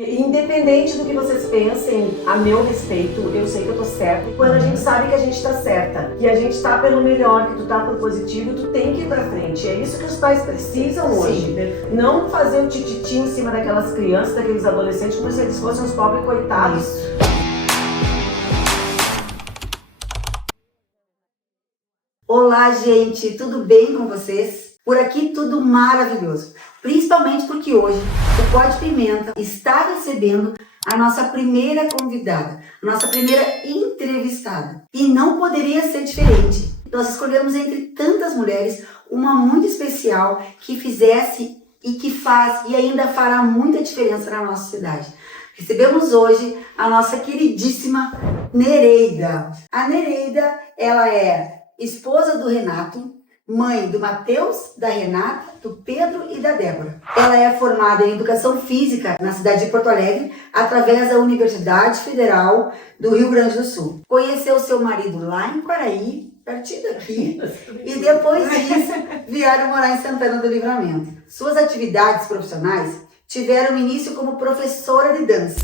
Independente do que vocês pensem a meu respeito, eu sei que eu tô certa. E quando a gente sabe que a gente tá certa, que a gente tá pelo melhor, que tu tá pelo positivo, tu tem que ir pra frente. É isso que os pais precisam hoje. Sim. Não fazer o tititi em cima daquelas crianças, daqueles adolescentes, como se eles fossem os pobres coitados. Isso. Olá, gente, tudo bem com vocês? Por aqui tudo maravilhoso, principalmente porque hoje o Pó de Pimenta está recebendo a nossa primeira convidada, a nossa primeira entrevistada. E não poderia ser diferente. Nós escolhemos entre tantas mulheres uma muito especial que fizesse e que faz e ainda fará muita diferença na nossa cidade. Recebemos hoje a nossa queridíssima Nereida. A Nereida, ela é esposa do Renato, mãe do Matheus, da Renata, do Pedro e da Débora. Ela é formada em Educação Física na cidade de Porto Alegre, através da Universidade Federal do Rio Grande do Sul. Conheceu seu marido lá em Quaraí, pertinho daqui, e depois disso vieram morar em Santana do Livramento. Suas atividades profissionais tiveram início como professora de dança,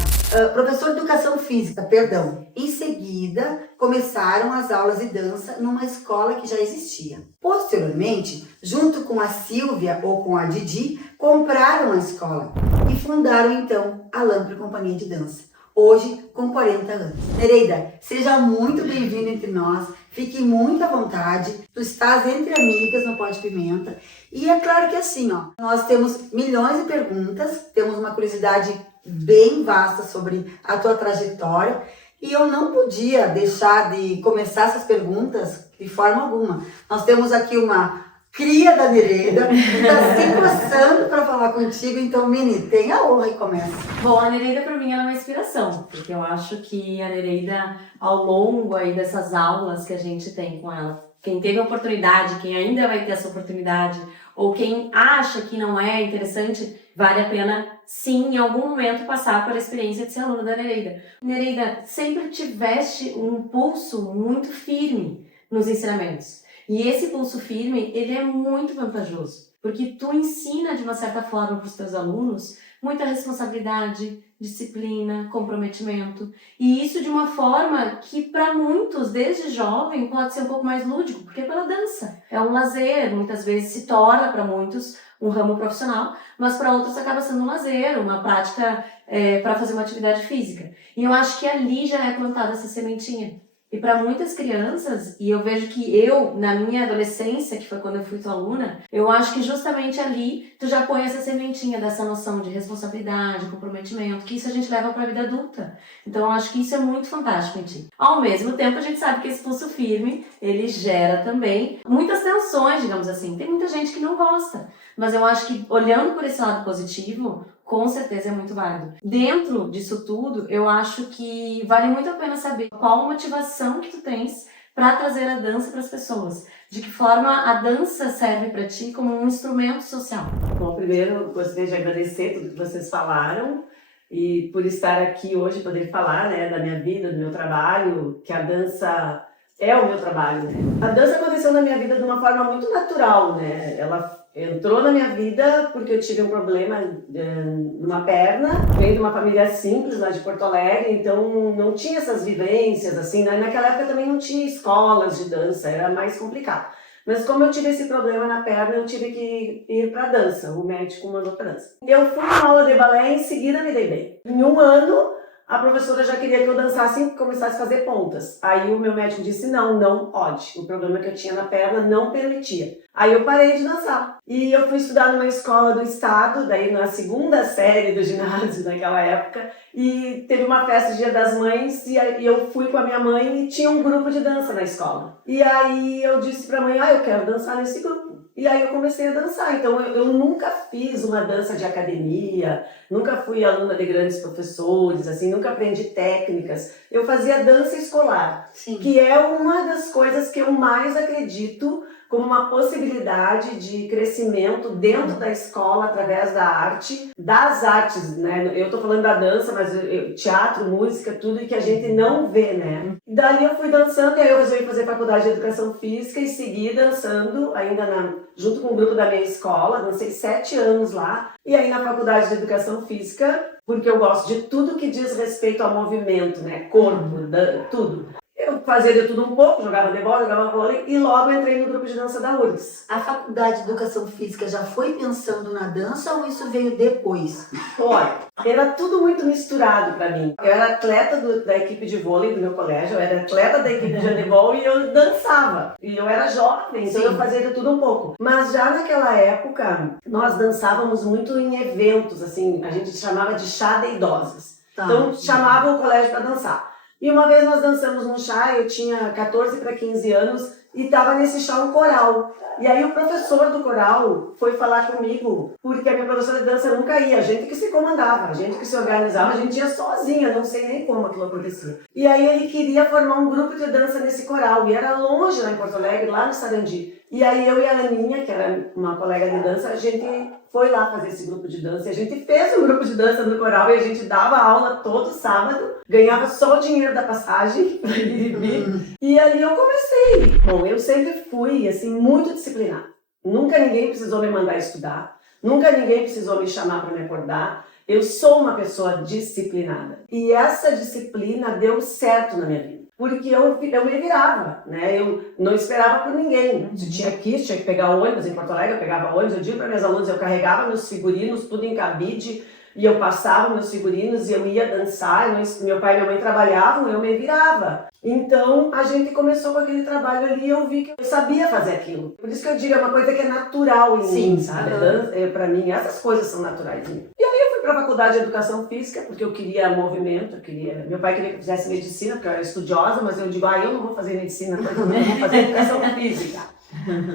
professora de Educação Física, perdão. Em seguida, começaram as aulas de dança numa escola que já existia. Posteriormente, junto com a Silvia ou com a Didi, compraram a escola e fundaram então a Lampre Companhia de Dança, hoje com 40 anos. Nereida, seja muito bem-vinda entre nós, fique muito à vontade, tu estás entre amigas no Pó de Pimenta. E é claro que assim, ó, nós temos milhões de perguntas, temos uma curiosidade bem vasta sobre a tua trajetória e eu não podia deixar de começar essas perguntas de forma alguma. Nós temos aqui uma cria da Nereida que está se coçando para falar contigo, então, Mini, tenha a honra e começa. Bom, a Nereida para mim ela é uma inspiração, porque eu acho que a Nereida, ao longo aí dessas aulas que a gente tem com ela, quem teve a oportunidade, quem ainda vai ter essa oportunidade, ou quem acha que não é interessante, vale a pena, sim, em algum momento passar pela experiência de ser aluna da Nereida. Nereida, sempre tiveste um pulso muito firme nos ensinamentos. E esse pulso firme, ele é muito vantajoso, porque tu ensina de uma certa forma para os teus alunos muita responsabilidade, disciplina, comprometimento, e isso de uma forma que para muitos, desde jovem, pode ser um pouco mais lúdico, porque é pela dança. É um lazer, muitas vezes se torna para muitos um ramo profissional, mas para outros acaba sendo um lazer, uma prática para fazer uma atividade física. E eu acho que ali já é plantada essa sementinha. E para muitas crianças, e eu vejo que eu, na minha adolescência, que foi quando eu fui tua aluna, eu acho que justamente ali tu já põe essa sementinha dessa noção de responsabilidade, comprometimento, que isso a gente leva para a vida adulta. Então eu acho que isso é muito fantástico em ti. Ao mesmo tempo, a gente sabe que esse pulso firme, ele gera também muitas tensões, digamos assim. Tem muita gente que não gosta, mas eu acho que olhando por esse lado positivo, com certeza é muito válido. Dentro disso tudo, eu acho que vale muito a pena saber qual a motivação que tu tens para trazer a dança para as pessoas. De que forma a dança serve para ti como um instrumento social. Bom, primeiro gostaria de agradecer tudo que vocês falaram e por estar aqui hoje, poder falar, né, da minha vida, do meu trabalho, que a dança é o meu trabalho, né? A dança aconteceu na minha vida de uma forma muito natural, né? Ela entrou na minha vida porque eu tive um problema numa perna. Venho de uma família simples lá de Porto Alegre, então não tinha essas vivências, assim, né? Naquela época também não tinha escolas de dança, era mais complicado. Mas como eu tive esse problema na perna, eu tive que ir para dança, o médico mandou para dança. Eu fui numa aula de balé e em seguida me dei bem. Em um ano, a professora já queria que eu dançasse e começasse a fazer pontas. Aí o meu médico disse, não pode. O problema que eu tinha na perna não permitia. Aí eu parei de dançar. E eu fui estudar numa escola do estado, daí na segunda série do ginásio naquela época. E teve uma festa Dia das Mães e eu fui com a minha mãe e tinha um grupo de dança na escola. E aí eu disse pra mãe, eu quero dançar nesse grupo. E aí eu comecei a dançar. Então eu nunca fiz uma dança de academia, nunca fui aluna de grandes professores, assim, nunca aprendi técnicas. Eu fazia dança escolar, Sim. que é uma das coisas que eu mais acredito como uma possibilidade de crescimento dentro da escola através da arte, das artes, né? Eu tô falando da dança, mas teatro, música, tudo que a gente não vê, né? Dali eu fui dançando e aí eu resolvi fazer faculdade de Educação Física e segui dançando ainda junto com o grupo da minha escola, dancei 7 anos lá. E aí na faculdade de Educação Física porque eu gosto de tudo que diz respeito ao movimento, né? Corpo, tudo. Eu fazia de tudo um pouco, jogava handebol, jogava vôlei e logo entrei no grupo de dança da URGS. A faculdade de educação física já foi pensando na dança ou isso veio depois? Olha, era tudo muito misturado para mim. Eu era atleta da equipe de vôlei do meu colégio, eu era atleta da equipe de handebol e eu dançava. E eu era jovem, então eu fazia de tudo um pouco. Mas já naquela época, nós dançávamos muito em eventos, assim, a gente chamava de chá de idosas. Então chamava o colégio para dançar. E uma vez nós dançamos num chá, eu tinha 14 para 15 anos e estava nesse chá um coral. E aí o professor do coral foi falar comigo, porque a minha professora de dança nunca ia, a gente que se comandava, a gente que se organizava, a gente ia sozinha, não sei nem como aquilo acontecia. E aí ele queria formar um grupo de dança nesse coral, e era longe lá em Porto Alegre, lá no Sarandi. E aí eu e a Aninha, que era uma colega de dança, a gente foi lá fazer esse grupo de dança, e a gente fez um grupo de dança no coral, e a gente dava aula todo sábado, ganhava só o dinheiro da passagem para ir e vir, e ali eu comecei. Bom, eu sempre fui, assim, muito disciplinada. Nunca ninguém precisou me mandar estudar, nunca ninguém precisou me chamar para me acordar. Eu sou uma pessoa disciplinada. E essa disciplina deu certo na minha vida. Porque eu me virava, né? Eu não esperava por ninguém. Se tinha que pegar ônibus em Porto Alegre, eu pegava ônibus. Eu digo para meus alunos, eu carregava meus figurinos, tudo em cabide, e eu passava meus figurinos e eu ia dançar. Meu pai e minha mãe trabalhavam, eu me virava. Então, a gente começou com aquele trabalho ali e eu vi que eu sabia fazer aquilo. Por isso que eu digo, é uma coisa que é natural em mim, sabe? Para mim, essas coisas são naturais em mim. E aí eu fui para a faculdade de educação física, porque eu queria movimento, meu pai queria que eu fizesse medicina, porque eu era estudiosa, mas eu digo, eu não vou fazer medicina, eu vou fazer educação física.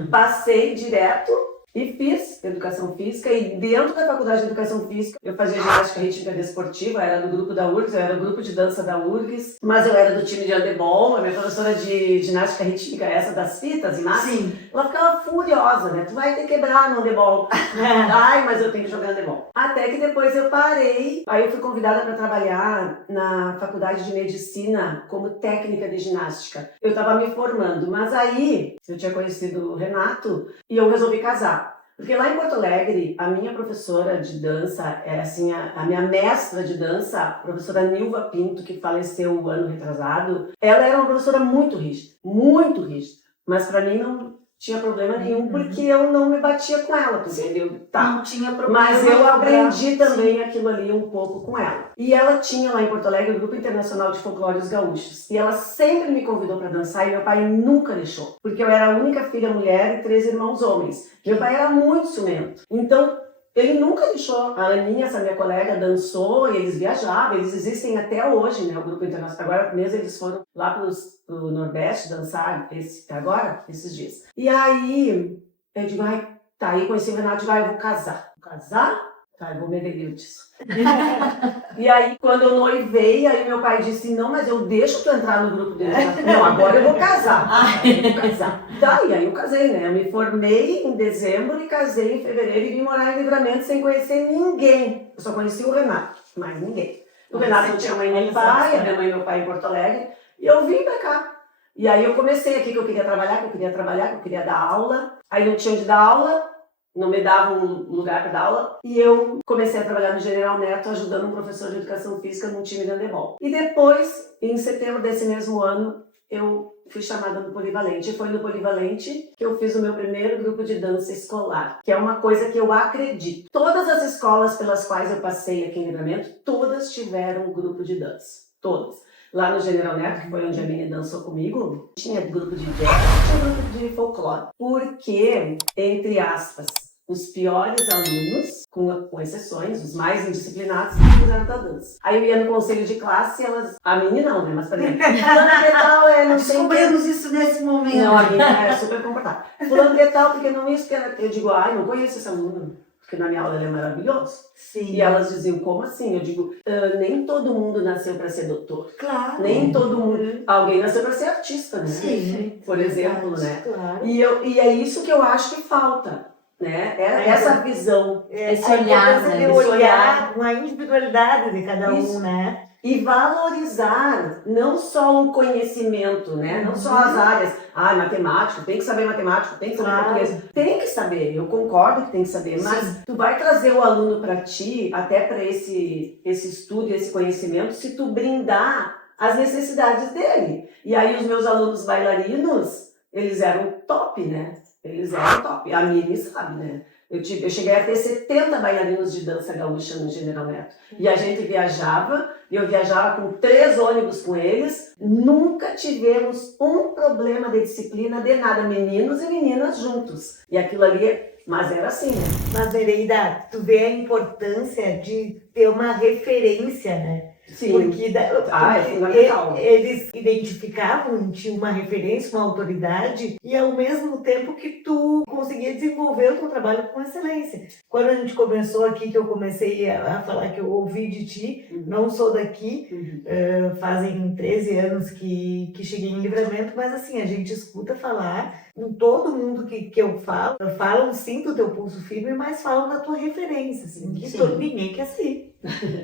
Passei direto e fiz educação física, e dentro da faculdade de educação física eu fazia ginástica rítmica desportiva, era do grupo da URGS, eu era do grupo de dança da URGS, mas eu era do time de handebol. A minha professora de ginástica rítmica, essa das fitas, Inácio, ela ficava furiosa, né? Tu vai ter que quebrar no handebol. Ai, mas eu tenho que jogar handebol. Até que depois eu parei, aí eu fui convidada para trabalhar na faculdade de medicina como técnica de ginástica. Eu estava me formando, mas aí eu tinha conhecido o Renato e eu resolvi casar. Porque lá em Porto Alegre, a minha professora de dança, era assim, a minha mestra de dança, a professora Nilva Pinto, que faleceu o ano retrasado, ela era uma professora muito rígida, mas para mim não tinha problema nenhum, porque eu não me batia com ela, entendeu? Não tinha problema. Mas eu aprendi também aquilo ali um pouco com ela. E ela tinha lá em Porto Alegre o Grupo Internacional de Folclore dos Gaúchos. E ela sempre me convidou para dançar e meu pai nunca deixou. Porque eu era a única filha mulher e 3 irmãos homens. Meu pai era muito ciumento. Então, ele nunca deixou. A Aninha, essa minha colega, dançou e eles viajavam. Eles existem até hoje, né? O Grupo Internacional. Agora mesmo eles foram lá pro Nordeste dançar esses dias. E aí, eu digo, aí conheci o Renato e eu vou casar. Vou casar? Tá, eu vou me ver disso. E aí, quando eu noivei, aí meu pai disse, não, mas eu deixo tu entrar no grupo dele. Não, agora eu vou casar. Tá, e aí eu casei, né? Eu me formei em dezembro e casei em fevereiro e vim morar em Livramento sem conhecer ninguém. Eu só conheci o Renato, mais ninguém. O Renato não tinha mãe nem pai, a minha mãe e meu pai em Porto Alegre. E eu vim pra cá. E aí eu comecei aqui que eu queria trabalhar, que eu queria dar aula. Aí não tinha onde dar aula, não me dava um lugar para dar aula. E eu comecei a trabalhar no General Neto, ajudando um professor de educação física num time de handebol. E depois, em setembro desse mesmo ano, eu fui chamada no Polivalente. E foi no Polivalente que eu fiz o meu primeiro grupo de dança escolar, que é uma coisa que eu acredito. Todas as escolas pelas quais eu passei aqui em Livramento, todas tiveram um grupo de dança. Todas. Lá no General Neto, que foi onde a Mini dançou comigo, tinha grupo de jazz, tinha grupo de folclore. Porque, entre aspas, os piores alunos, com exceções, os mais indisciplinados, fizeram da dança. Aí eu ia no conselho de classe e elas... A Mini não, né? Mas pra mim, fulano de tal, não descobrimos isso nesse momento. Não, a Mini era super comportada. Fulano de tal, porque não isso, eu digo, não conheço esse aluno. Porque na minha aula ele é maravilhoso. Sim. E elas diziam, como assim? Eu digo, nem todo mundo nasceu para ser doutor. Claro. Nem todo mundo... Alguém nasceu para ser artista, né? Sim. Por exemplo, né? Claro. E é isso que eu acho que falta, né? Essa visão. Esse olhar, né? De olhar com a individualidade de cada um, né? E valorizar não só o conhecimento, né? Não só as áreas. Matemático, tem que saber matemática, tem que saber português. Tem que saber, eu concordo que tem que saber, mas tu vai trazer o aluno para ti, até para esse estudo, esse conhecimento, se tu brindar as necessidades dele. E aí os meus alunos bailarinos, eles eram top, né? Eles eram top. A Miri sabe, né? Eu cheguei a ter 70 bailarinos de dança gaúcha no General Neto. E a gente viajava, e eu viajava com 3 ônibus com eles. Nunca tivemos um problema de disciplina de nada, meninos e meninas juntos. E aquilo ali, mas era assim, né? Mas, Nereida, tu vê a importância de ter uma referência, né? Sim. Porque é fundamental. eles identificavam em ti uma referência, uma autoridade, e ao mesmo tempo que tu conseguia desenvolver o teu trabalho com excelência. Quando a gente começou aqui, que eu comecei a falar que eu ouvi de ti, não sou daqui, fazem 13 anos que cheguei em Livramento, mas assim, a gente escuta falar, com todo mundo que eu falo, falam sim do teu pulso firme, mas falam da tua referência, assim, que ninguém quer ser,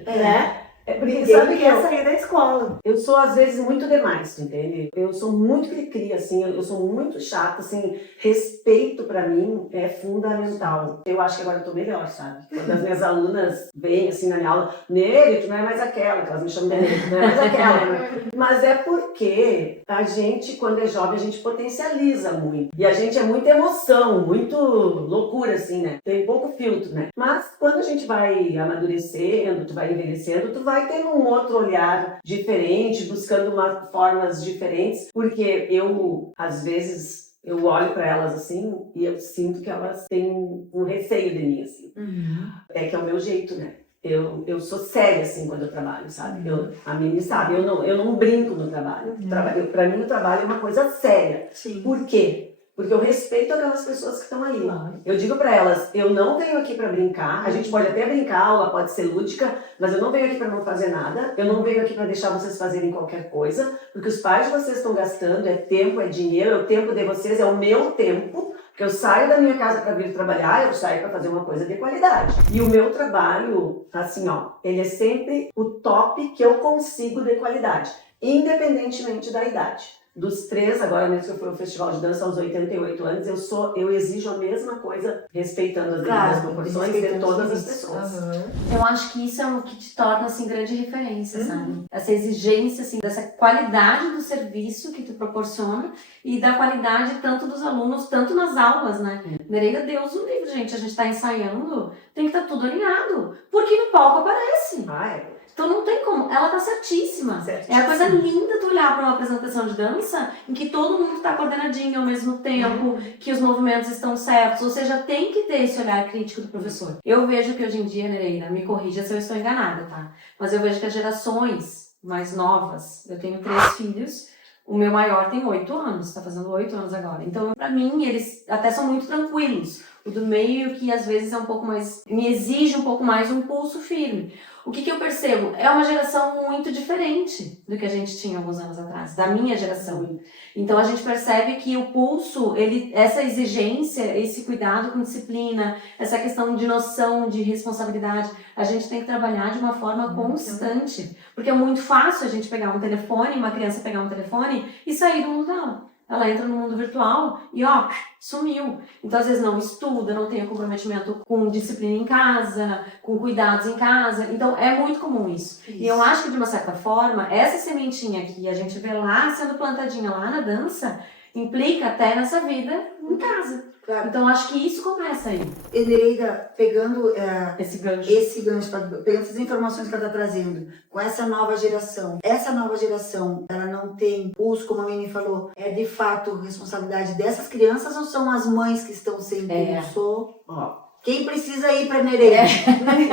né? Porque Ninguém sabe que quer sair da escola. eu sou, às vezes, muito demais, tu entende? Eu sou muito cri-cri, assim, eu sou muito chata, assim, respeito pra mim é fundamental. Eu acho que agora eu tô melhor, sabe? Quando as minhas alunas vêm, assim, na minha aula, Nery, tu não é mais aquela, que elas me chamam de Nery, tu não é mais aquela, né? Mas é porque a gente, quando é jovem, a gente potencializa muito. E a gente é muita emoção, muito loucura, assim, né? Tem pouco filtro, né? Mas quando a gente vai amadurecendo, tu vai envelhecendo, tu vai tendo um outro olhar diferente, buscando formas diferentes, porque eu, às vezes, eu olho para elas assim e eu sinto que elas têm um receio de mim, assim. É que é o meu jeito, né? Eu sou séria, assim, quando eu trabalho, sabe? A Mimi sabe, eu não brinco no trabalho. Para mim, o trabalho é uma coisa séria. Sim. Por quê? Porque eu respeito aquelas pessoas que estão ali. Eu digo para elas, eu não venho aqui para brincar. A gente pode até brincar, a aula pode ser lúdica, mas eu não venho aqui para não fazer nada. Eu não venho aqui para deixar vocês fazerem qualquer coisa, porque os pais de vocês estão gastando, é tempo, é dinheiro, é o tempo de vocês, é o meu tempo. Porque eu saio da minha casa para vir trabalhar, eu saio para fazer uma coisa de qualidade. E o meu trabalho, assim, ó, ele é sempre o top que eu consigo de qualidade, independentemente da idade. Dos 3, agora mesmo que eu fui ao Festival de Dança aos 88 anos, eu exijo a mesma coisa, respeitando as devidas proporções de todas as pessoas. Eu acho que isso é o que te torna, assim, grande referência, sabe? Essa exigência, assim, dessa qualidade do serviço que tu proporciona e da qualidade tanto dos alunos, tanto nas aulas, né? Nereida, Deus o livre, gente, a gente tá ensaiando, tem que estar tudo alinhado, porque no palco aparece. Então não tem como, ela tá certíssima. É a coisa linda tu olhar para uma apresentação de dança em que todo mundo tá coordenadinho ao mesmo tempo, que os movimentos estão certos, ou seja, tem que ter esse olhar crítico do professor. Eu vejo que hoje em dia, Nereida, me corrija se eu estou enganada, tá? Mas eu vejo que as gerações mais novas, eu tenho 3 filhos, o meu maior tem 8 anos, tá fazendo 8 anos agora. Então, pra mim, eles até são muito tranquilos. O do meio, que às vezes é um pouco mais, me exige um pouco mais um pulso firme. O que eu percebo? É uma geração muito diferente do que a gente tinha alguns anos atrás, da minha geração. Então a gente percebe que o pulso, essa exigência, esse cuidado com disciplina, essa questão de noção, de responsabilidade, a gente tem que trabalhar de uma forma constante. Porque é muito fácil a gente pegar um telefone, uma criança pegar um telefone e sair do mundo dela. Ela entra no mundo virtual e ó, sumiu. Então às vezes não estuda, não tem comprometimento com disciplina em casa, com cuidados em casa. Então é muito comum isso. E eu acho que de uma certa forma, essa sementinha que a gente vê lá sendo plantadinha lá na dança, implica até nessa vida em casa. Claro. Então acho que isso começa aí. Nereida, pegando Esse gancho, pegando essas informações que ela está trazendo, com essa nova geração, ela não tem pulso, como a Mini falou, é de fato responsabilidade dessas crianças ou são as mães que estão sem pulso? Quem precisa ir para Nereida?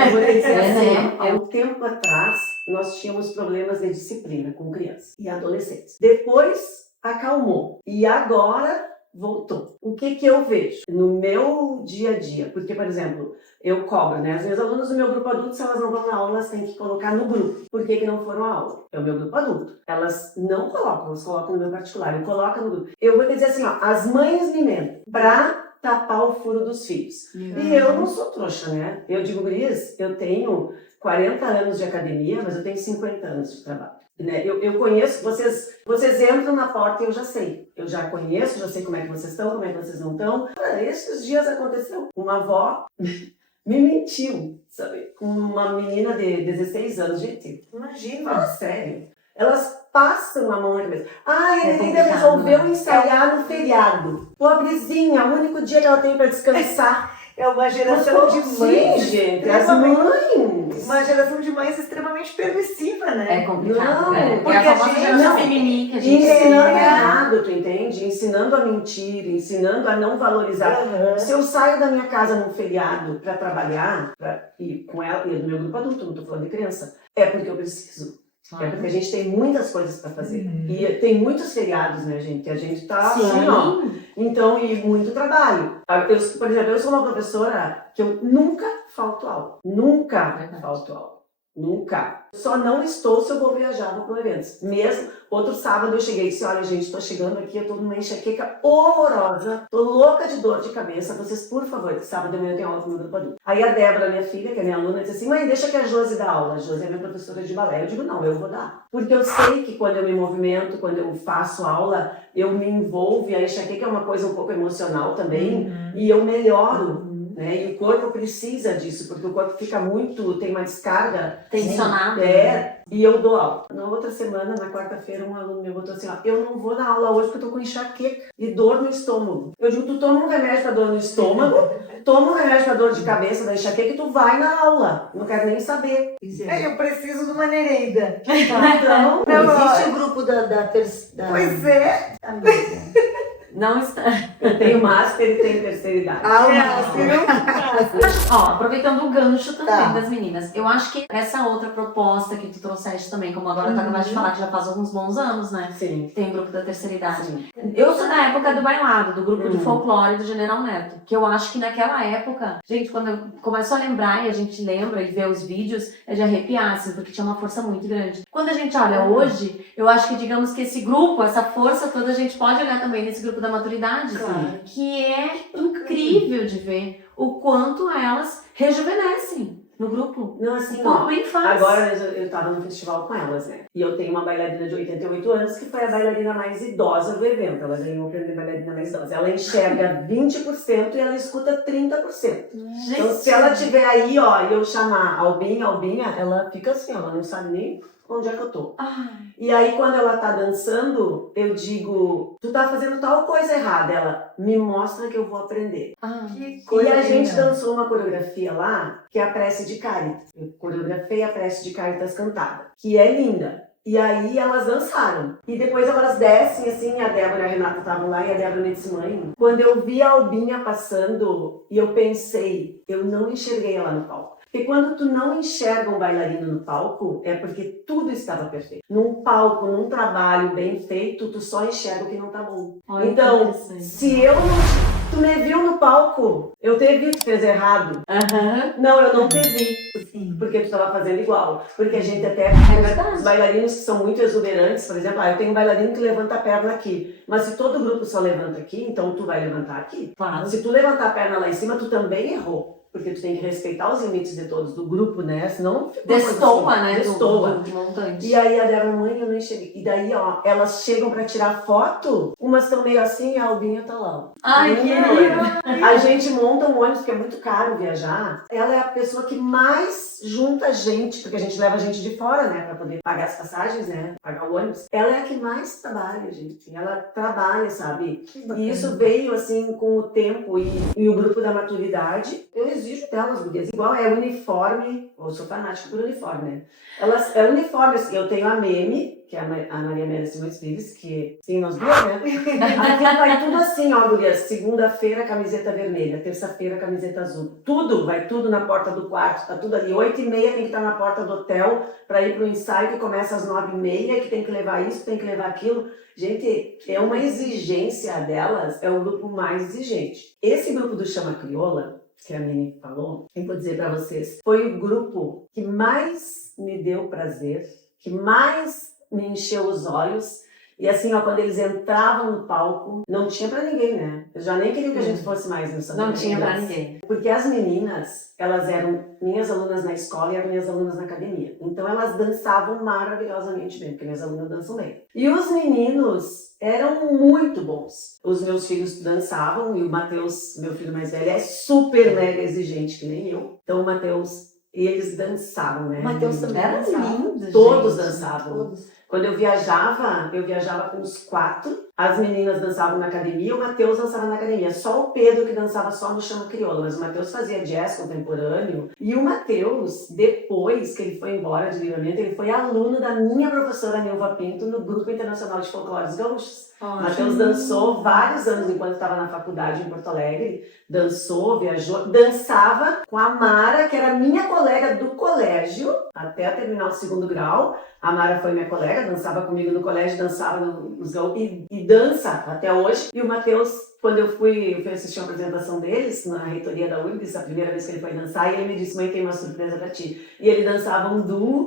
Eu vou dizer assim, há um tempo atrás, nós tínhamos problemas de disciplina com crianças e adolescentes. Depois, acalmou. E agora voltou. O que eu vejo no meu dia a dia? Porque, por exemplo, eu cobro, né? As minhas alunas do meu grupo adulto, se elas não vão na aula, elas têm que colocar no grupo. Por que não foram à aula? É o meu grupo adulto. Elas não colocam, elas colocam no meu particular. Eu coloco no grupo. Eu vou te dizer assim, ó, as mães me mentem pra tapar o furo dos filhos. E eu não sou trouxa, né? Eu digo, Gris, eu tenho 40 anos de academia, mas eu tenho 50 anos de trabalho. Né? Eu conheço, vocês entram na porta e eu já sei. Eu já conheço, já sei como é que vocês estão, como é que vocês não estão. Esses dias aconteceu. Uma avó me mentiu, sabe? Com uma menina de 16 anos, gente. Imagina. Fala sério. Elas passam a mão na cabeça. Ah, a Nereida complicado, resolveu né? ensaiar no feriado. Pobrezinha, o único dia que ela tem para descansar. É uma geração de Sim, mães. gente, as mães. Uma geração de mães extremamente permissiva, né? É complicado, Não, né? porque é a a famosa gente- geração não. mimimi que a gente Ensinando É. errado, tu entende? Ensinando a mentir, ensinando a não valorizar. Aham. Se eu saio da minha casa num feriado para trabalhar, e com ela e do meu grupo adulto, não tô falando de criança, é porque eu preciso. É porque a gente tem muitas coisas para fazer. Uhum. E tem muitos feriados, né, gente? Que a gente tá Sim. assim, ó. Então, e muito trabalho. Por exemplo, eu sou uma professora que eu nunca falto aula. Nunca Verdade. falto aula. Nunca. Só não estou se eu vou viajar, vou para eventos. Mesmo, outro sábado eu cheguei e disse, olha gente, estou chegando aqui, eu estou numa enxaqueca horrorosa, estou louca de dor de cabeça, vocês, por favor, sábado de manhã eu tenho aula com o meu grupo adulto. Aí a Débora, minha filha, que é minha aluna, disse assim, mãe, deixa que a Josi dá aula. A Josi é minha professora de balé. Eu digo, não, eu vou dar. Porque eu sei que quando eu me movimento, quando eu faço aula, eu me envolvo, e a enxaqueca é uma coisa um pouco emocional também, e eu melhoro. Né? E o corpo precisa disso, porque o corpo fica muito, tem uma descarga Tensionado. e eu dou aula. Na outra semana, na quarta-feira, um aluno meu botou assim, ó, eu não vou dar aula hoje porque eu tô com enxaqueca e dor no estômago. Eu digo, tu toma um remédio para dor no estômago, toma um remédio para dor de cabeça da enxaqueca e tu vai na aula. Não quero nem saber. Eu preciso de uma Nereida. Então, Existe o grupo da terceira. Pois é. Não está. eu tenho master e tenho terceira idade. Ó, aproveitando o gancho também Tá. das meninas, eu acho que essa outra proposta que tu trouxeste também, como agora tu acabaste de falar, que já faz alguns bons anos, né? Sim. Que tem o grupo da terceira idade. Sim. Eu sou da época do bailado, do grupo de Uhum. folclore do General Neto. Que eu acho que naquela época, gente, quando eu começo a lembrar e a gente lembra e vê os vídeos, é de arrepiar, assim, porque tinha uma força muito grande. Quando a gente olha hoje, eu acho que, digamos que esse grupo, essa força toda, a gente pode olhar também nesse grupo da maturidade, Claro. que é incrível de ver o quanto elas rejuvenescem no grupo. Não, assim, O quanto ó. bem faz. Agora eu tava no festival com elas, né? E eu tenho uma bailarina de 88 anos que foi a bailarina mais idosa do evento. Ela ganhou o prêmio de bailarina mais idosa. Ela enxerga 20% e ela escuta 30%. Então, se ela tiver aí, ó, e eu chamar Albinha, ela fica assim, ó, ela não sabe nem onde é que eu tô. E aí, quando ela tá dançando, eu digo, tu tá fazendo tal coisa errada. Ela, me mostra que eu vou aprender. Que E a gente linda. dançou uma coreografia lá, que é a prece de Caritas. Eu coreografei a prece de Caritas cantada, que é linda. E aí elas dançaram. E depois elas descem, assim, a Débora e a Renata estavam lá, e a Débora me disse, mãe, quando eu vi a Albinha passando, e eu pensei, eu não enxerguei ela no palco. Porque quando tu não enxerga um bailarino no palco, é porque tudo estava perfeito. Num palco, num trabalho bem feito, tu só enxerga o que não tá bom. Olha que Então, interessante. se eu não... Tu me viu no palco, eu te vi, tu fez errado. Aham. Não, eu não te vi, Sim. porque tu estava fazendo igual. Porque a gente até... É verdade. Os bailarinos que são muito exuberantes, por exemplo, eu tenho um bailarino que levanta a perna aqui. Mas se todo grupo só levanta aqui, então tu vai levantar aqui. Claro. Se tu levantar a perna lá em cima, tu também errou. Porque tu tem que respeitar os limites de todos, do grupo, né? Senão fica uma coisa Destoa, assim, né? Destoa. Do montante. E aí a Débora, mãe, eu não enxerguei. E daí, ó, elas chegam pra tirar foto, umas estão meio assim e a Albinha tá lá. Ó. Ai, Não, querida. A gente monta um ônibus, porque é muito caro viajar. Ela é a pessoa que mais junta gente, porque a gente leva gente de fora, né, pra poder pagar as passagens, né, pagar o ônibus. Ela é a que mais trabalha, gente. Ela trabalha, sabe? E isso veio, assim, com o tempo e o grupo da maturidade. Eu exijo delas, gurias. Igual é uniforme, eu sou fanática por uniforme, né? Elas, é uniforme, assim, eu tenho a Meme, que é a Maria Amélia Simões Pires, que, sim, nós duas, né? Aqui vai tudo assim, ó, gurias. Segunda-feira, camiseta vermelha. Terça-feira, camiseta azul. Tudo, vai tudo na porta do quarto, tá tudo ali. 8h30 tem que estar na porta do hotel para ir pro ensaio, que começa às 9h30, que tem que levar isso, tem que levar aquilo. Gente, é uma exigência delas, é o grupo mais exigente. Esse grupo do Chama Crioula, que a Mini falou, eu vou dizer para vocês, foi o grupo que mais me deu prazer, que mais me encheu os olhos E assim, ó, quando eles entravam no palco, não tinha pra ninguém, né? Eu já nem queria que a gente fosse mais no Santa Não tinha pra Cruz. ninguém. Porque as meninas, elas eram minhas alunas na escola e eram minhas alunas na academia. Então elas dançavam maravilhosamente bem, porque minhas alunas dançam bem. E os meninos eram muito bons. Os meus filhos dançavam e o Matheus, meu filho mais velho, é super mega exigente, que nem eu. Então o Matheus, e eles dançavam, né? O Matheus também Era dançava. lindo, Todos gente. dançavam. Todos. Quando eu viajava com os 4. As meninas dançavam na academia, o Matheus dançava na academia. Só o Pedro que dançava só no chama crioulo, mas o Matheus fazia jazz contemporâneo. E o Matheus, depois que ele foi embora de Livramento, ele foi aluno da minha professora Nilva Pinto no Grupo Internacional de Folclores Gaúchos. O Matheus dançou vários anos enquanto estava na faculdade em Porto Alegre. Dançou, viajou, dançava com a Mara, que era minha colega do colégio, até terminar o 2º grau. A Mara foi minha colega, dançava comigo no colégio, dançava nos gaúchos e dança até hoje. E o Matheus, quando eu fui assistir uma apresentação deles na reitoria da URGS, a primeira vez que ele foi dançar, e ele me disse: mãe, tem uma surpresa pra ti. E ele dançava um duo,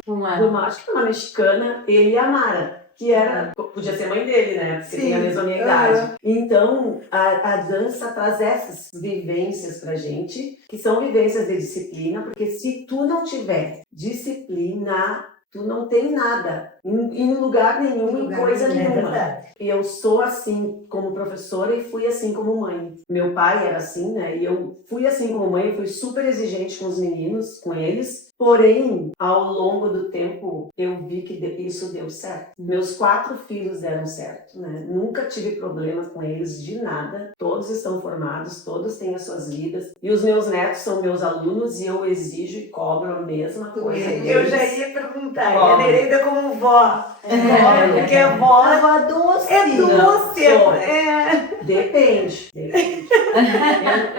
acho que uma mexicana, ele e a Mara. Que era, podia ser mãe dele, né? Porque tem a mesma minha idade. Então, a dança traz essas vivências pra gente, que são vivências de disciplina, porque se tu não tiver disciplina, tu não tem nada, em lugar nenhum, em coisa nenhuma. E eu sou assim como professora e fui assim como mãe. Meu pai era assim, né? E eu fui assim como mãe, eu fui super exigente com os meninos, com eles. Porém, ao longo do tempo, eu vi que isso deu certo. Meus 4 filhos deram certo, né? Nunca tive problema com eles de nada. Todos estão formados, todos têm as suas vidas. E os meus netos são meus alunos e eu exijo e cobro a mesma coisa. Eu já ia perguntar, e a Nereida como vó? Porque a vó Água doce. é doce. Sou. É. Depende.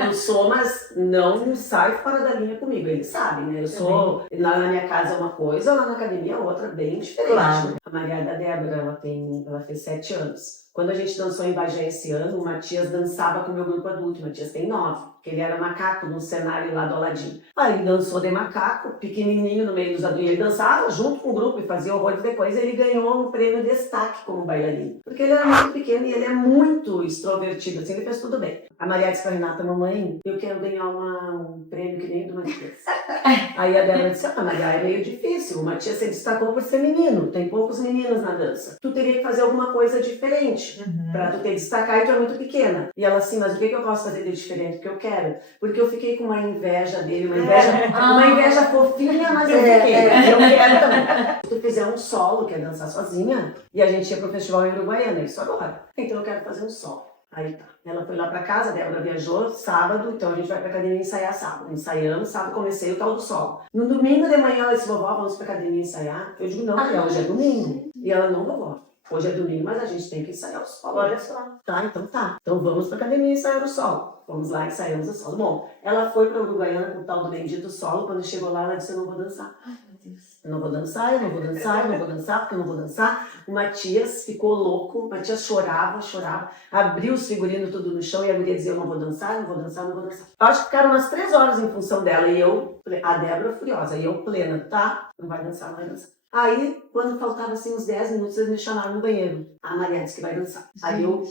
Eu sou, mas não sai fora da linha comigo. Eles sabem, né? Eu sou, lá na minha casa é uma coisa, lá na academia é outra, bem diferente. Claro. A Maria da Débora, ela fez 7 anos. Quando a gente dançou em Bagé esse ano, o Matias dançava com o meu grupo adulto. O Matias tem 9, porque ele era macaco no cenário lá do Aladim. Aí ele dançou de macaco, pequenininho no meio dos adultos. Ele dançava junto com o grupo e fazia horrores. Depois ele ganhou um prêmio de destaque como bailarino. Porque ele era muito pequeno e ele é muito extrovertido, assim, ele fez tudo bem. A Maria disse pra Renata: mamãe, eu quero ganhar um prêmio que nem do Matias. Aí a Débora disse: Maria, é meio difícil. O Matias se destacou por ser menino, tem poucos meninos na dança. Tu teria que fazer alguma coisa diferente. Pra tu te destacar, e tu é muito pequena. E ela assim: mas o que eu posso fazer de diferente? Que eu quero. Porque eu fiquei com uma inveja dele, uma inveja fofinha, mas eu fiquei. Eu quero também. Se tu fizer um solo, que é dançar sozinha, e a gente ia pro festival em Uruguaiana, isso agora. Então eu quero fazer um solo. Aí tá. Ela foi lá pra casa, a Débora viajou sábado, então a gente vai pra academia ensaiar sábado. Ensaiamos, sábado comecei o tal do solo. No domingo de manhã ela disse: vovó, vamos pra academia ensaiar? Eu digo: não, porque hoje é domingo. E ela: não, vovó. Hoje é domingo, mas a gente tem que ensaiar o solo. Olha só. Tá, então tá. Então vamos pra academia ensaiar o solo. Vamos lá, ensaiamos o solo. Bom, ela foi pra Uruguaiana com o tal do bendito solo. Quando chegou lá, ela disse: eu não vou dançar. Eu não vou dançar, eu não vou dançar, eu não vou dançar, porque eu não vou dançar. O Matias ficou louco, o Matias chorava, abriu os figurinos tudo no chão e a guria dizia: eu não vou dançar, eu não vou dançar, eu não vou dançar. Acho que ficaram umas 3 horas em função dela e eu, a Débora furiosa, e eu plena: tá, não vai dançar, não vai dançar. Aí, quando faltava assim uns 10 minutos, eles me chamaram no banheiro. A Maria disse que vai dançar. Aí eu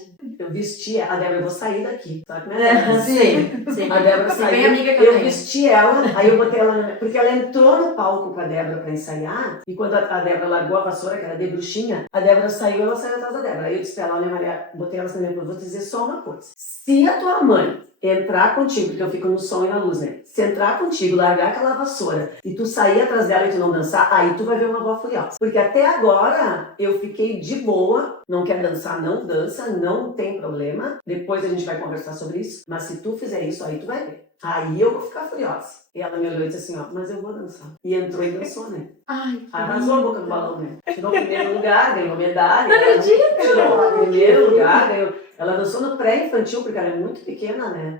vesti a Débora: eu vou sair daqui. Sabe como é? Sim. A Débora Você saiu, bem amiga que eu tenho. vesti ela, aí eu botei ela, porque ela entrou no palco com a Débora pra ensaiar, e quando a Débora largou a vassoura, que era de bruxinha, a Débora saiu, ela saiu atrás da Débora. Aí eu disse pra ela: olha, Maria, botei ela também, vou te dizer só uma coisa. Se a tua mãe entrar contigo, porque eu fico no som e na luz, né? Se entrar contigo, largar aquela vassoura e tu sair atrás dela e tu não dançar, aí tu vai ver uma avó furiosa. Porque até agora eu fiquei de boa, não quer dançar, não dança, não tem problema. Depois a gente vai conversar sobre isso. Mas se tu fizer isso, aí tu vai ver. Aí eu vou ficar furiosa. E ela me olhou e disse assim: ó, mas eu vou dançar. E entrou e dançou, né? Ai, Arrasou a boca do balão, né? Tirou o primeiro lugar, ganhou medalha. Não acredito! Tirou o primeiro lugar, ganhou. Ela dançou no pré-infantil, porque ela é muito pequena, né?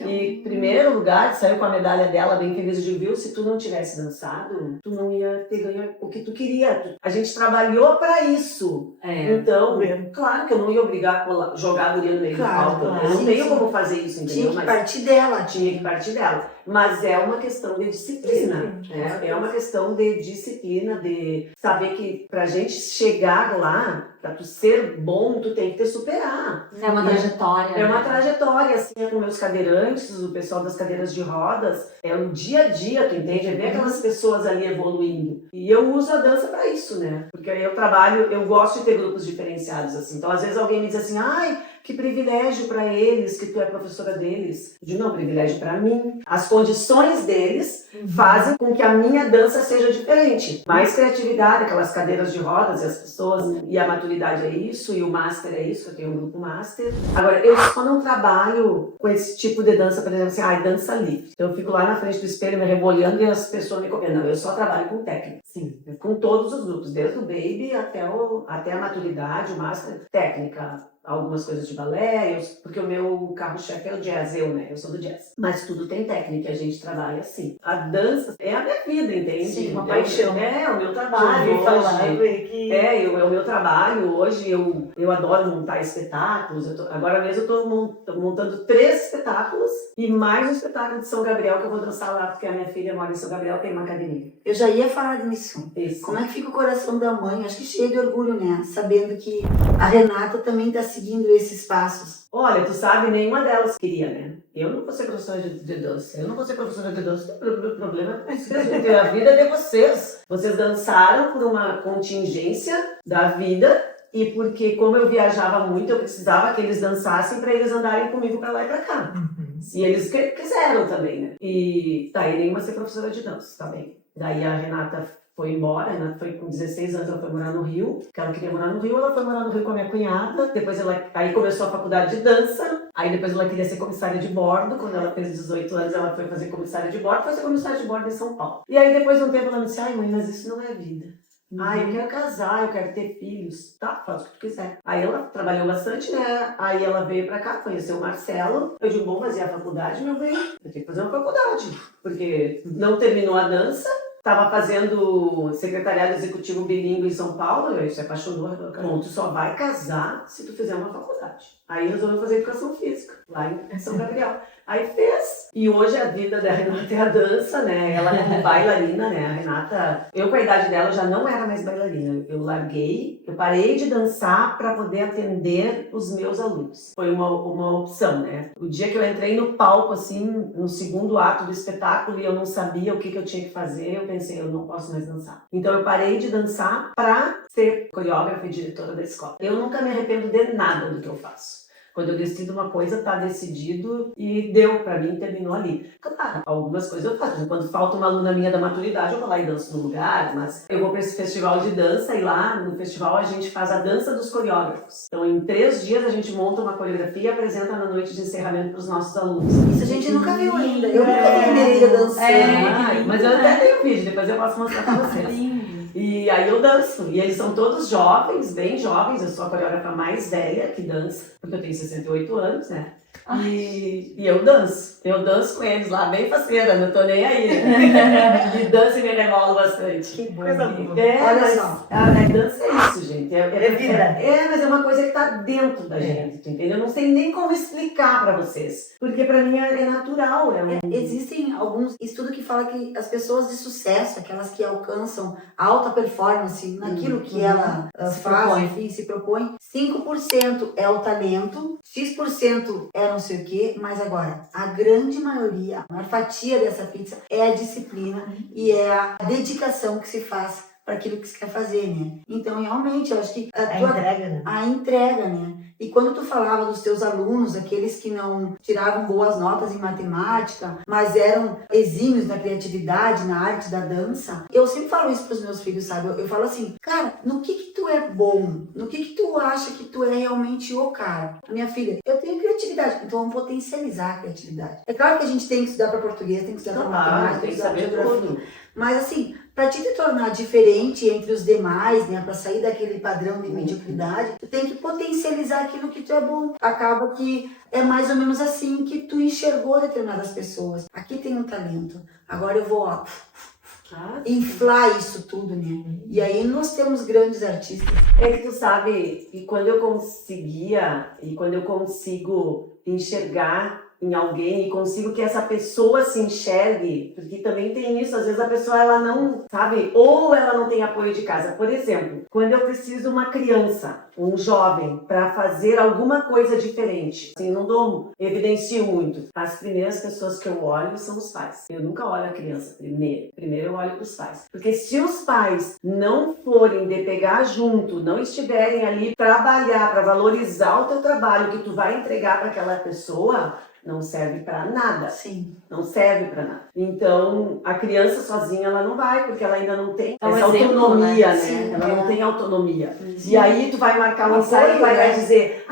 E primeiro lugar, saiu com a medalha dela, bem feliz de viu. Se tu não tivesse dançado, tu não ia ter ganho o que tu queria. A gente trabalhou pra isso. Então, claro que eu não ia obrigar a jogar a guria no meio do palco. Eu não tenho como fazer isso, entendeu? Tinha que partir dela. Tinha que partir dela. Mas é uma questão de disciplina, né? É uma questão de disciplina, de saber que pra gente chegar lá, pra tu ser bom, tu tem que te superar. É uma trajetória. É uma trajetória, assim, com meus cadeirantes, o pessoal das cadeiras de rodas, é o dia a dia, tu entende? É ver aquelas pessoas ali evoluindo. E eu uso a dança pra isso, né? Porque aí eu trabalho, eu gosto de ter grupos diferenciados, assim. Então, às vezes alguém me diz assim, ai, que privilégio para eles, que tu é professora deles. Eu digo, não, privilégio para mim. As condições deles fazem com que a minha dança seja diferente. Mais criatividade, aquelas cadeiras de rodas e as pessoas, e a maturidade é isso, e o master é isso, eu tenho um grupo master. Agora, eu só não trabalho com esse tipo de dança, por exemplo, assim, dança livre. Então eu fico lá na frente do espelho me rebolhando e as pessoas me comendo. Não, eu só trabalho com técnica. Sim, com todos os grupos, desde o baby até a maturidade, o master, técnica. Algumas coisas de balé, porque o meu carro-chefe é o jazz, eu sou do jazz. Mas tudo tem técnica, a gente trabalha assim. A dança é a minha vida, entende? Sim, uma paixão. É o meu trabalho hoje. É o meu trabalho hoje, eu adoro montar espetáculos. Agora mesmo eu tô montando 3 espetáculos e mais um espetáculo de São Gabriel que eu vou dançar lá, porque a minha filha mora em São Gabriel, tem uma academia. Eu já ia falar nisso. Isso. Como é que fica o coração da mãe? Acho que cheio de orgulho, né? Sabendo que a Renata também está seguindo esses passos. Olha, tu sabe, nenhuma delas queria, né? Eu não vou ser professora de dança. Eu não vou ser professora de dança. O problema é vocês, gente. A vida é de vocês. Vocês dançaram por uma contingência da vida e porque, como eu viajava muito, eu precisava que eles dançassem para eles andarem comigo para lá e para cá. E eles quiseram também, né? E daí nenhuma ser professora de dança, tá bem. Daí a Renata foi embora, a Renata foi com 16 anos, ela foi morar no Rio, porque ela queria morar no Rio, ela foi morar no Rio com a minha cunhada, depois aí começou a faculdade de dança, aí depois ela queria ser comissária de bordo, quando ela fez 18 anos ela foi fazer comissária de bordo, foi ser comissária de bordo em São Paulo. E aí depois de um tempo ela me disse, ai mãe, mas isso não é vida. Eu quero casar, eu quero ter filhos. Tá, faz o que tu quiser. Aí ela trabalhou bastante, né? Aí ela veio pra cá, conheceu o Marcelo. Eu digo, bom, mas e a faculdade, meu bem? Eu tenho que fazer uma faculdade. Porque não terminou a dança. Estava fazendo secretariado executivo bilíngue em São Paulo, ele se apaixonou. Bom, tu só vai casar se tu fizer uma faculdade. Aí resolveu fazer educação física, lá em São Gabriel. Aí fez. E hoje a vida da Renata é a dança, né? Ela como bailarina, né? A Renata, eu com a idade dela já não era mais bailarina. Eu larguei, eu parei de dançar para poder atender os meus alunos. Foi uma opção, né? O dia que eu entrei no palco, assim, no segundo ato do espetáculo e eu não sabia o que eu tinha que fazer, eu pensei, eu não posso mais dançar. Então eu parei de dançar para ser coreógrafa e diretora da escola. Eu nunca me arrependo de nada do que eu faço. Quando eu decido uma coisa, tá decidido e deu pra mim, terminou ali. Claro, algumas coisas eu faço. Quando falta uma aluna minha da maturidade, eu vou lá e danço no lugar, mas eu vou pra esse festival de dança e lá no festival a gente faz a dança dos coreógrafos. Então em 3 dias a gente monta uma coreografia e apresenta na noite de encerramento pros nossos alunos. Isso a gente nunca viu ainda. Eu nunca vi a Nereida dançando. Mas eu até tenho vídeo, depois eu posso mostrar pra vocês. E aí eu danço, e eles são todos jovens, bem jovens, eu sou a coreógrafa mais velha que dança, porque eu tenho 68 anos, né? E eu danço com eles lá, bem faceira, não tô nem aí. E danço e me revolo bastante. Que coisa boa. Olha só. A dança é isso, gente. É vida. Mas é uma coisa que tá dentro da gente, entendeu? Eu não sei nem como explicar pra vocês, porque pra mim é natural. Existem alguns estudos que falam que as pessoas de sucesso, aquelas que alcançam alta performance naquilo que ela faz, enfim, se propõe, 5% é o talento, X% é não sei o quê, mas agora, a grande maioria, a maior fatia dessa pizza é a disciplina e é a dedicação que se faz para aquilo que você quer fazer, né? Então, realmente, eu acho que a entrega, né? E quando tu falava dos teus alunos, aqueles que não tiravam boas notas em matemática, mas eram exímios na criatividade, na arte da dança, eu sempre falo isso pros meus filhos, sabe? Eu falo assim, cara, no que tu é bom? No que tu acha que tu é realmente o cara? Minha filha, eu tenho criatividade, então vamos potencializar a criatividade. É claro que a gente tem que estudar para português, tem que estudar para matemática, tem que saber tudo. Mas assim, para te tornar diferente entre os demais, né, para sair daquele padrão de mediocridade, tu tem que potencializar aquilo que tu é bom. Acaba que é mais ou menos assim que tu enxergou determinadas pessoas. Aqui tem um talento, agora eu vou inflar isso tudo, né? E aí nós temos grandes artistas. É que tu sabe, e quando eu consigo enxergar em alguém e consigo que essa pessoa se enxergue, porque também tem isso, às vezes a pessoa ela não, sabe, ou ela não tem apoio de casa. Por exemplo, quando eu preciso de uma criança, um jovem, para fazer alguma coisa diferente, assim, não evidencio muito. As primeiras pessoas que eu olho são os pais. Eu nunca olho a criança primeiro eu olho para os pais. Porque se os pais não forem de pegar junto, não estiverem ali trabalhar para valorizar o teu trabalho que tu vai entregar para aquela pessoa, não serve para nada. Sim. Não serve para nada. Então, a criança sozinha, ela não vai, porque ela ainda não tem É um essa exemplo, autonomia, né? Sim, Ela não tem autonomia. Sim. E aí, tu vai marcar um ensaio e vai né? dizer,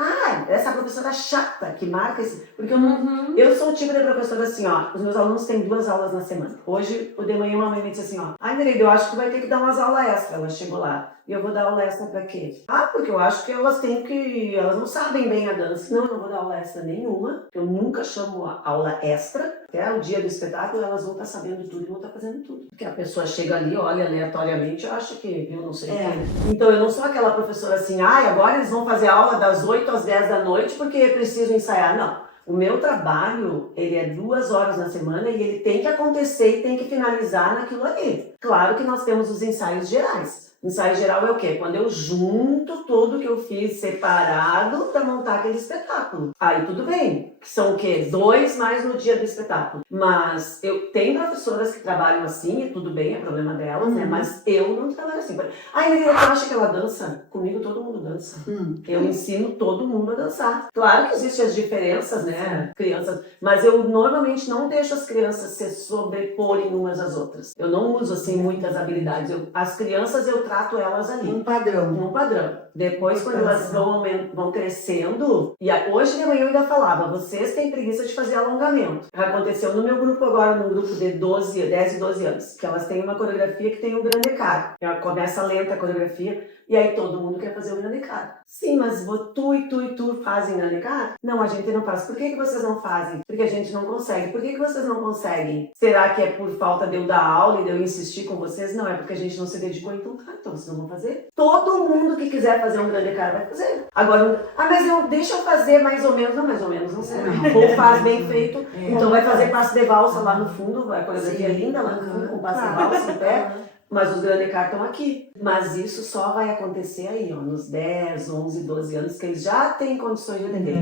essa professora chata que marca esse... Porque eu não... Eu sou o tipo de professora assim, ó, os meus alunos têm 2 aulas na semana. Hoje, de manhã, uma mãe me disse assim, ó, Nereida, eu acho que tu vai ter que dar umas aulas extra. Ela chegou lá. E eu vou dar aula extra pra quê? Porque eu acho que elas têm que... Elas não sabem bem a dança. Não, eu não vou dar aula extra nenhuma. Eu nunca chamo a aula extra. Até o dia do espetáculo, elas vão estar sabendo tudo e vão estar fazendo tudo. Porque a pessoa chega ali, olha aleatoriamente, acha que eu não sei o quê. Então, eu não sou aquela professora assim, agora eles vão fazer aula das 8 às 10 da noite porque preciso ensaiar. Não. O meu trabalho, ele é 2 horas na semana e ele tem que acontecer e tem que finalizar naquilo ali. Claro que nós temos os ensaios gerais. Ensaio geral é o quê? Quando eu junto tudo que eu fiz separado para montar aquele espetáculo. Aí tudo bem. Que são o quê? 2 mais no dia do espetáculo. Mas eu tenho professoras que trabalham assim, e tudo bem, é problema delas, né? Mas eu não trabalho assim. Nereida, tu acha que ela dança? Comigo todo mundo dança. Eu ensino todo mundo a dançar. Claro que existem as diferenças, né? Crianças. Mas eu normalmente não deixo as crianças se sobreporem umas às outras. Eu não uso assim muitas habilidades. As crianças eu trato elas ali. Um padrão. Um padrão. Depois, quando elas vão crescendo, e hoje de manhã eu ainda falava, vocês têm preguiça de fazer alongamento. Aconteceu no meu grupo agora, no grupo de 10 e 12 anos, que elas têm uma coreografia que tem um grande cara. Ela começa lenta a coreografia, e aí todo mundo quer fazer o grande cara. Sim, mas tu e tu fazem grande cara? Não, a gente não faz. Por que vocês não fazem? Porque a gente não consegue. Por que vocês não conseguem? Será que é por falta de eu dar aula e de eu insistir com vocês? Não, é porque a gente não se dedicou, então vocês não vão fazer. Todo mundo que quiser fazer um grande cara vai fazer. Agora, mas deixa eu fazer mais ou menos. Não, mais ou menos, não sei. Ou faz bem feito, então vai fazer passo de valsa lá no fundo, a coreografia é linda lá no fundo, com passo de valsa em pé. Mas os grandes caras estão aqui. Mas isso só vai acontecer aí, ó, nos 10, 11, 12 anos, que eles já têm condições de atender.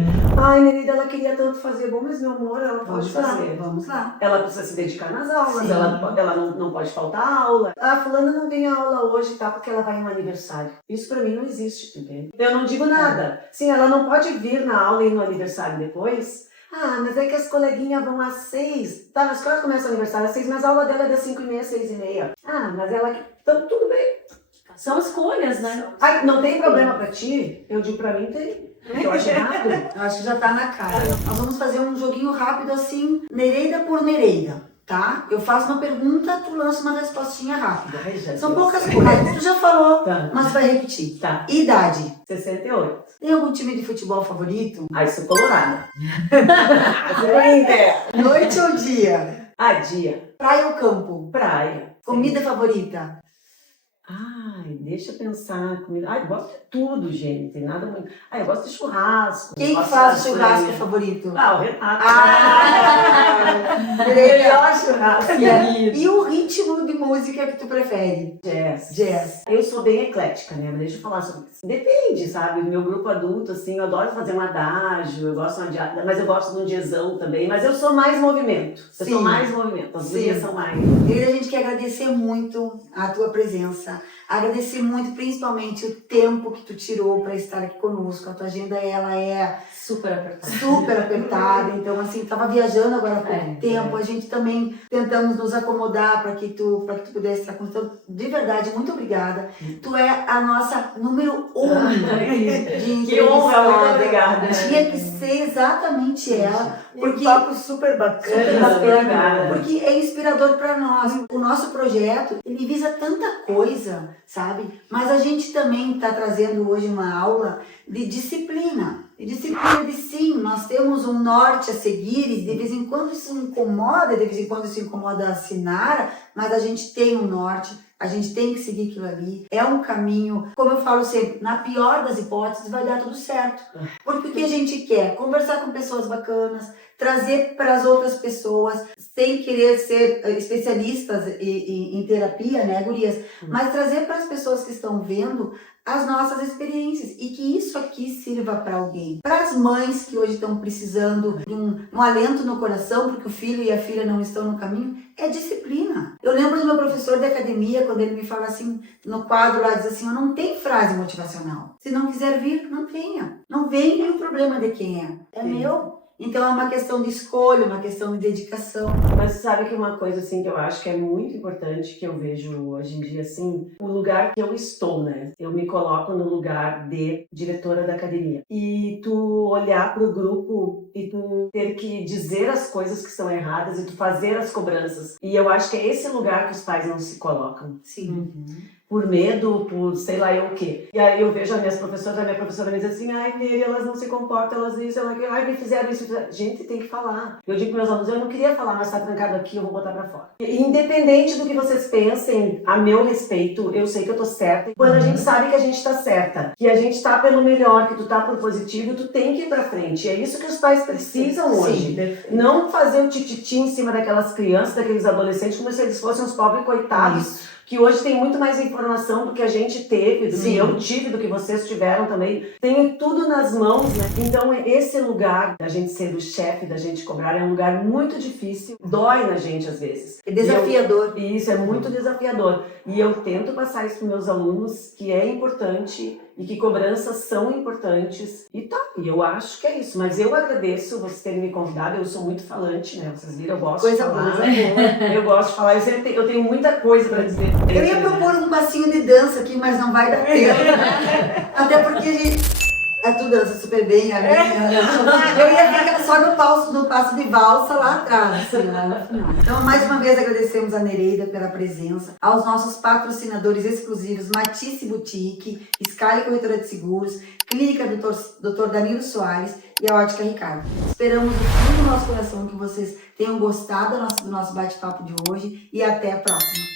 Nereida, ela queria tanto fazer. Bom, mas meu amor, ela pode fazer. Vamos lá. Ela precisa se dedicar nas aulas, ela não pode faltar aula. Fulana não tem aula hoje, tá? Porque ela vai em um aniversário. Isso pra mim não existe, entende? Eu não digo nada. Sim, ela não pode vir na aula e ir no aniversário depois. Mas é que as coleguinhas vão às 6. Tá, mas quando começa o aniversário às 6, mas a aula dela é das 5h30, 6h30. Mas ela... Então, tudo bem. São escolhas, né? Não tem problema pra ti? Eu digo pra mim, tem. Eu acho errado. Eu acho que já tá na cara. Nós vamos fazer um joguinho rápido assim, Nereida por Nereida, tá? Eu faço uma pergunta, tu lança uma respostinha rápida. São poucas coisas. Tu já falou, mas vai repetir. Tá. Idade. 68. Tem algum time de futebol favorito? Sou colorada. Noite ou dia? Dia. Praia ou campo? Praia. Comida favorita? Deixa eu pensar. Comida. Eu gosto de tudo, gente. Tem nada muito. Eu gosto de churrasco. Quem que faz o churrasco favorito? O Renato. Melhor churrasco. E o ritmo de música que tu prefere? Jazz. Eu sou bem eclética, né? Mas deixa eu falar sobre isso. Depende, sabe? Meu grupo adulto, assim, eu adoro fazer um adágio, eu gosto mas eu gosto de um jazzão também. Mas eu sou mais movimento. Eu sou mais movimento. As gurias são mais. E a gente quer agradecer muito a tua presença. Agradecer muito, principalmente, o tempo que tu tirou para estar aqui conosco. A tua agenda, ela é super apertada. Então, assim, tava viajando agora há pouco tempo. A gente também tentamos nos acomodar para que tu pudesse estar conosco. Então, de verdade, muito obrigada. Tu é a nossa número 1 de entrevistada. Que honra, muito obrigada. Tinha que ser exatamente ela. Porque um papo super bacana. Porque é inspirador para nós. O nosso projeto, ele visa tanta coisa, sabe? Mas a gente também está trazendo hoje uma aula de disciplina. De sim, nós temos um norte a seguir e de vez em quando isso incomoda a Sinara, mas a gente tem um norte. A gente tem que seguir aquilo ali. É um caminho, como eu falo sempre, na pior das hipóteses vai dar tudo certo. Porque o que a gente quer? Conversar com pessoas bacanas, trazer para as outras pessoas, sem querer ser especialistas em terapia, né, gurias? Mas trazer para as pessoas que estão vendo as nossas experiências e que isso aqui sirva para alguém. Para as mães que hoje estão precisando de um alento no coração porque o filho e a filha não estão no caminho, é disciplina. Eu lembro do meu professor de academia, quando ele me fala assim, no quadro lá, diz assim, eu não tenho frase motivacional. Se não quiser vir, não venha. Não venha e o problema de quem é. É meu. Então é uma questão de escolha, uma questão de dedicação. Mas sabe que uma coisa assim que eu acho que é muito importante, que eu vejo hoje em dia, assim, o lugar que eu estou, né? Eu me coloco no lugar de diretora da academia. E tu olhar pro grupo e tu ter que dizer as coisas que estão erradas e tu fazer as cobranças. E eu acho que é esse lugar que os pais não se colocam. Sim. Por medo, por sei lá eu o quê. E aí eu vejo as minhas professoras, a minha professora me diz assim, ai, Nery, elas não se comportam, elas isso, elas aquilo, ai, me fizeram isso. Gente, tem que falar. Eu digo para meus alunos, eu não queria falar, mas tá trancado aqui, eu vou botar pra fora. E, independente do que vocês pensem, a meu respeito, eu sei que eu tô certa. E quando a gente sabe que a gente tá certa, que a gente tá pelo melhor, que tu tá por positivo, tu tem que ir pra frente. E é isso que os pais precisam hoje. Não fazer o tititi em cima daquelas crianças, daqueles adolescentes, como se eles fossem uns pobres coitados. Que hoje tem muito mais informação do que a gente teve, do que eu tive, do que vocês tiveram também. Tem tudo nas mãos, né? Então, esse lugar da gente ser o chefe, da gente cobrar, é um lugar muito difícil. Dói na gente, às vezes. É desafiador. E isso é muito desafiador. E eu tento passar isso para meus alunos, que é importante e que cobranças são importantes. E eu acho que é isso. Mas eu agradeço vocês terem me convidado. Eu sou muito falante, né? Vocês viram, eu gosto de falar. Eu gosto de falar. Eu tenho muita coisa para dizer. Eu ia propor um passinho de dança aqui, mas não vai dar tempo. Até porque tu dança super bem, a minha. Eu ia ficar só no passo de valsa lá atrás, assim, lá no final. Então, mais uma vez agradecemos a Nereida pela presença, aos nossos patrocinadores exclusivos, Matisse Boutique, Scali Corretora de Seguros, Clínica Dr. Danilo Soares e a Ótica Ricardo. Esperamos do fundo do nosso coração que vocês tenham gostado do nosso bate-papo de hoje e até a próxima.